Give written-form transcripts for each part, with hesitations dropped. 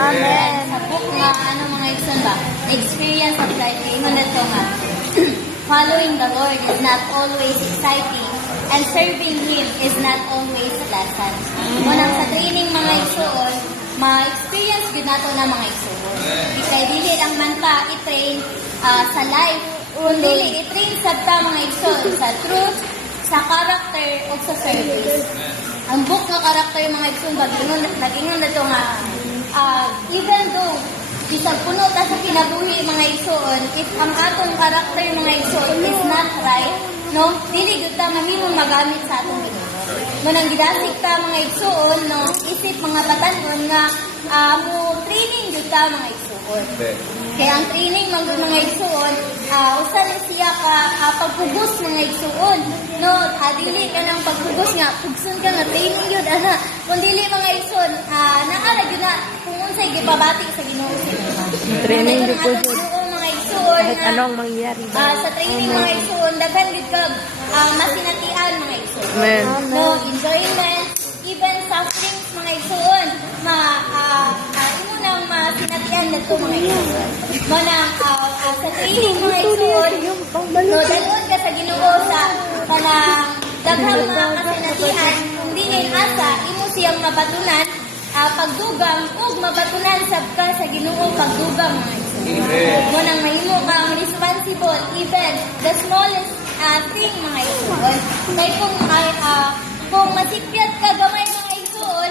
Amen. Sa book nga, mga igsoon ba? Experience of life, ingon na ito nga. Following the Lord is not always exciting and serving Him is not always pleasant. Munang sa training mga igsoon, ma-experience yun nato na mga igsoon. Ikay dili lang man ta i-train sa life, kundi i-train sa ta mga igsoon, sa truth, sa character, o sa service. Ang book nga character mga igsoon, nag-ingon na ito nga, even though bisag puno ta sa kinabuhi mga igsoon, if ang atong karakter mga igsoon is not right, no, dili gud ta mahimong magamit sa atong Ginoo. Munang gidasig ta mga igsoon, no, isip mga batan-on nga mo training gud ta mga igsoon. Kaya ang training mga igsoon, usa na siya ka pagpugos mga igsoon, no, dili ka nang pagpugos nga pugson ka nga training yun ana. Kung dili mga igsoon, naara gyud na kung unsay gipabati sa Ginoo sa inyo. Training gyud ko jud. Mga igsoon, Kahit anong mangyari. sa training mga igsoon, daghan gid kag masinatian mga igsoon. Amen. No, enjoyment, even sufferings mga igsoon, imo nang masinatian nato mga igsoon. Manang sa training mga igsoon, no, dalon ka sa Ginoo sa kanang daghang mga kasinatian, kung dili asa imo siyang mabatunan, pagdugang ug mabatunan sab ka sa Ginoo pagdugang mga igsoon. Munang mahimo kang responsible even the smallest thing mga igsoon. Kay kung masipyat ka gamay mga igsoon,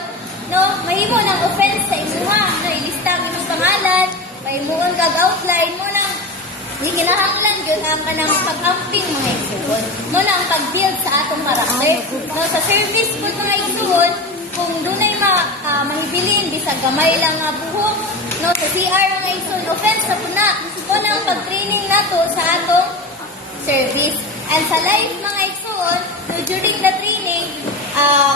no, mahimo nang offense sa imuha, no, ilista ang imong pangalan, mahimuon kag outline mo nang di kinahanglan yun ang kanang pag-amping mga igsoon. Mo na ang pag-build sa atong karakter. No, sa service po mga igsoon, kung dunay mahibilin, bisag gamay lang nga buhok, no, sa CR mga igsoon, offense sa puna. Mo na ang pag-training nato sa atong service. And sa life mga igsoon, so during the training,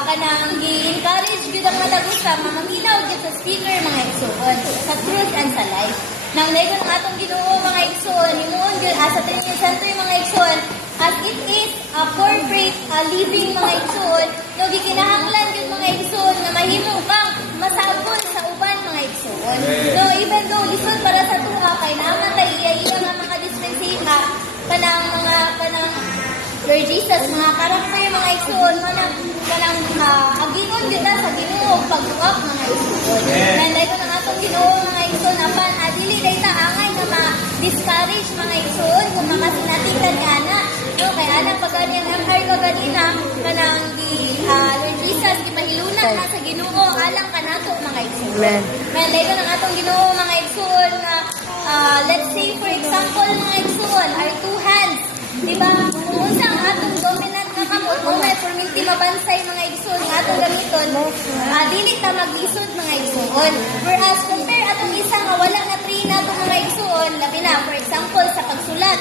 kanang gi-encourage gyud ang malagusa, mamaminaw gyud sa speaker mga igsoon, sa truth and sa life. Nang naigon ang atong Ginoo mga igsoon, himuon gyud sa training center mga igsoon, as it is a corporate living mga igsoon, no, gikinahanglan gyud mga igsoon nga mahimo kang masabot sa uban mga igsoon. No, even though lisod para sa tuwa kay naman tay iya nga mga dispensita kanang Lord Jesus, mga karakter mga igsoon, kanang agingon gyud sa Ginoo pagbuak mga igsoon. Nanday ang atong Ginoo mga igsoon apan dili dayta angay nga ma-discourage mga igsoon kung makasinatikan ka na. No, kay anang pagani ang MR ka ganina kanang Lord Jesus gipahiluna na sa Ginoo alang kanato mga igsoon. Nanday ang atong Ginoo mga igsoon nga let's say for example mga igsoon, our two hands. Diba? Kung unsa ang atong dominant nga kamot, kung may perminti mabansay mga igsoon nga atong gamiton, dili ta maglisod mga igsoon. Whereas, compare atong isa nga wala na train atong mga igsoon, labi na, for example, sa pagsulat.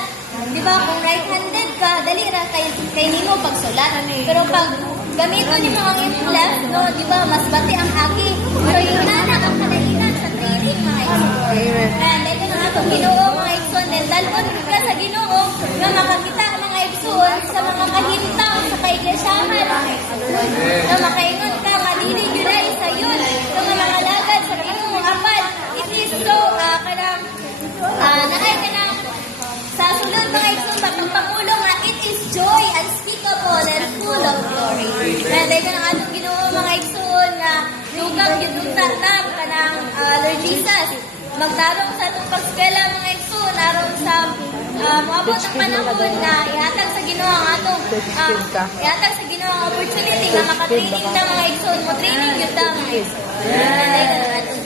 Diba? Kung right-handed ka, dali ra kay nimo pagsulat. Pero pag gamiton nimo ang imong left, no, diba? Mas bati ang aki. Pero yun na ang kadalinan sa training mga igsoon. And ito na atong Ginoo mga igsoon, then dalon ka sa Ginoo nga makakita mga igsoon sa mga kahintang sa kaiglesahan mga igsoon. Na makaingon ka, madili yun sa yun. Sa mga lagad sa Ginoo apan, it is so, naay ka na sa sulod mga igsoon, pagpapulong nga, it is joy unspeakable and full of glory. Kaya dahil ka ng atong Ginoo mga igsoon nga, lugang yun tatam ka ng Lord Jesus. Magtarong sa itong pagskwela mga igsoon, aron sa maabot ang panahon na ihatag sa Ginoo ang atong ihatag sa Ginoo ang opportunity na makatraining na mga igsoon mo training yun ta mga igsoon. Dahil ka ng atong